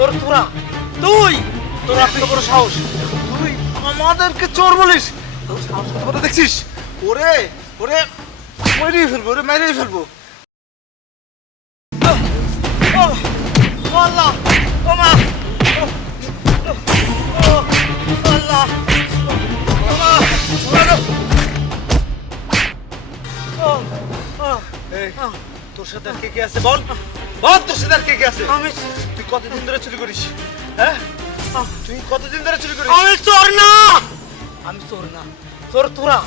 তোরা তুই তোর এত বড় সাহস, তুই আমাদেরকে চোর বলিস? তোর সাহস কত বড় দেখছিস? ওরে ওরে মেরেই ফেলবো, ওরে মেরেই ফেলবো। আল্লাহ ও মা, আল্লাহ তোর সাথে আর কে কে আছে বল, বল তোর সাথে আর কে কে আছে? তুই কতদিন ধরে চুরি করিস? হ্যাঁ তুই কতদিন ধরে চুরি করিস? আমি চোর না, আমি চোর না, চোর তোরা।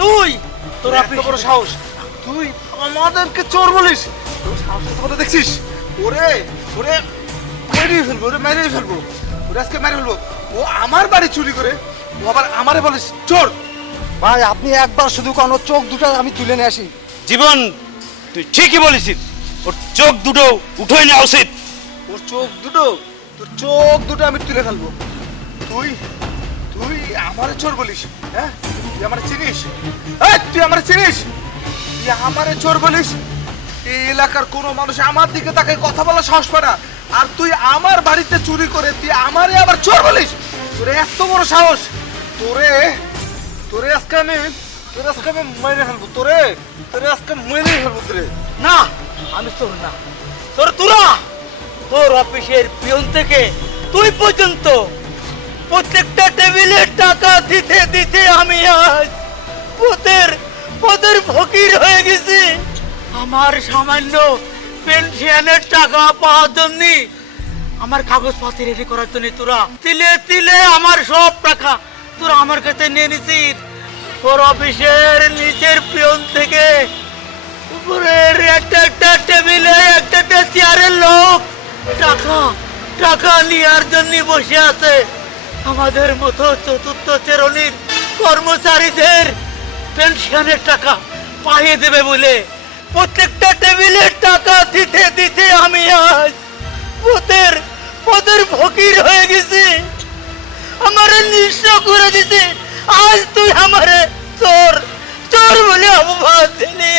তুই তোর এত বড় সাহস, তুই আমাদেরকে চোর বলিস? তোর সাহস কত বড় দেখছিস? ওরে ওরে মেরেই ফেলবো, ওরে মেরেই ফেলবো, ওরে আজকে মেরে ফেলবো। ও আমার বাড়ি চুরি করে, ও আবার আমারে বলিস চোর? ভাই আপনি একবার শুধু কোনো চোখ দুটো আমি তুলে নিয়ে আসি। জীবন তুই ঠিকই বলেছিস, ওর চোখ দুটো উঠে নেওয়া উচিত। ওর চোখ দুটো, তোর চোখ দুটো আমি তুলে ফেলবো। তুই তুই আমারে চোর বলিস? হ্যাঁ তুই আমারে চিনিস? এই তুই আমারে চিনিস? তুই আমারে চোর বলিস? এই এলাকার কোনো মানুষ আমার দিকে তাকে কথা বলা সাহস পায় না, আর তুই আমার বাড়িতে চুরি করে তুই আমারে আবার চোর বলিস? তোর এত বড় সাহস! তোরে তোরে আজকে আমি মেরে ফেলবো, তোরে তোরে আজকে মেরে ফেলবো তোরে। না আমি চোর না, চোর তোরা। তোর অফিসের পিয়ন থেকে তুই পর্যন্ত প্রত্যেকটা টেবিলে টাকা দিতে দিতে আমি আজ পদের ফকির হয়ে গেছি। আমার সামান্য পেনশনের টাকা পাওয়ার জন্য, আমার কাগজপত্র রেডি করার জন্য তোরা তিলে তিলে আমার সব টাকা তোরা আমার কাছে নিয়ে নিছিস। তোর অফিসের নিচের পিয়ন থেকে উপরের একটা টেবিলে একটা চেয়ারের লোক টাকা নেওয়ার জন্য বসে আছে। আমাদের মতো চতুর্থ শ্রেণীর কর্মচারীদের পেনশনের টাকা পাইয়ে দেবে বলে প্রত্যেকটা টেবিলে টাকা দিতে দিতে আমি আজ পদের ফকির হয়ে গেছি। আমারে নিঃস্ব করে দিছে। আজ তুই আমারে চোর চোর বলে অপবাদ দিলি।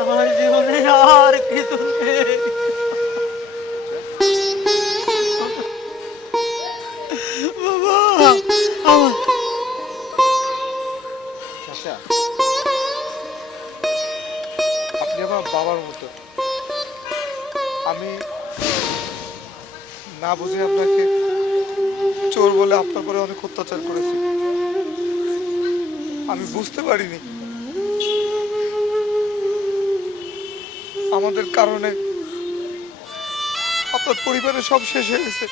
আমার জীবনে আর কিছু নেই। বাবা আমার আচ্ছা আপনি আমার বাবার মতো, আমি না বুঝে আপনাকে চোর বলে আপনার পরে অনেক অত্যাচার করেছি। আমি বুঝতে পারিনি আমাদের কারণে আপনার পরিবারের সব শেষ হয়ে গেছে।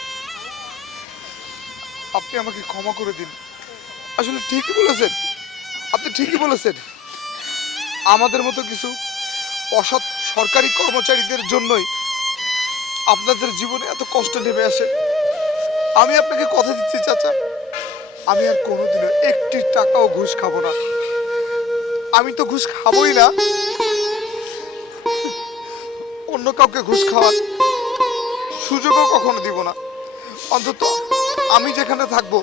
আপনি আমাকে ক্ষমা করে দিন। আসলে ঠিকই বলেছেন, আপনি ঠিকই বলেছেন। আমাদের মতো কিছু অসৎ সরকারি কর্মচারীদের জন্যই আপনাদের জীবনে এত কষ্ট নেমে আসে। আমি আপনাকে কথা দিচ্ছি চাচা, আমি আর কোনোদিনও একটি টাকাও ঘুষ খাবো না। আমি তো ঘুষ খাবোই না, অন্য কাউকে ঘুষ খাওয়ার সুযোগও কখনো দিব না। অন্তত আমি যেখানে থাকবো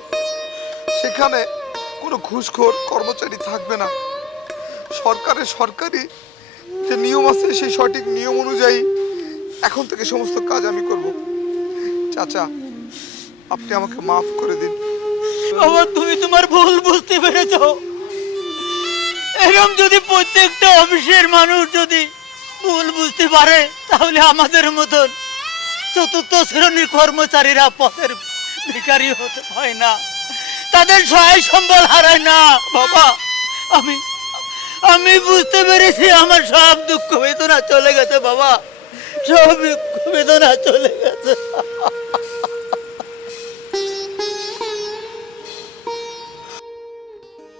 সেখানে কোনো ঘুষখোর কর্মচারী থাকবে না। সরকারি যে নিয়ম আছে সেই সঠিক নিয়ম অনুযায়ী এখন থেকে সমস্ত কাজ আমি করব। চাচা আপনি আমাকে মাফ করে দিন। বাবা তুমি তোমার ভুল বুঝতে পেরেছো। এরকম যদি প্রত্যেকটা অফিসের মানুষ যদি ভুল বুঝতে পারে তাহলে আমাদের মতন চতুর্থ শ্রেণীর কর্মচারীরা পথের ভিখারি হতে হয় না, তাদের সহায় সম্বল হারায় না। বাবা আমি বুঝতে পেরেছি, আমার সব দুঃখ বেদনা চলে গেছে বাবা, সব দুঃখ বেদনা চলে গেছে।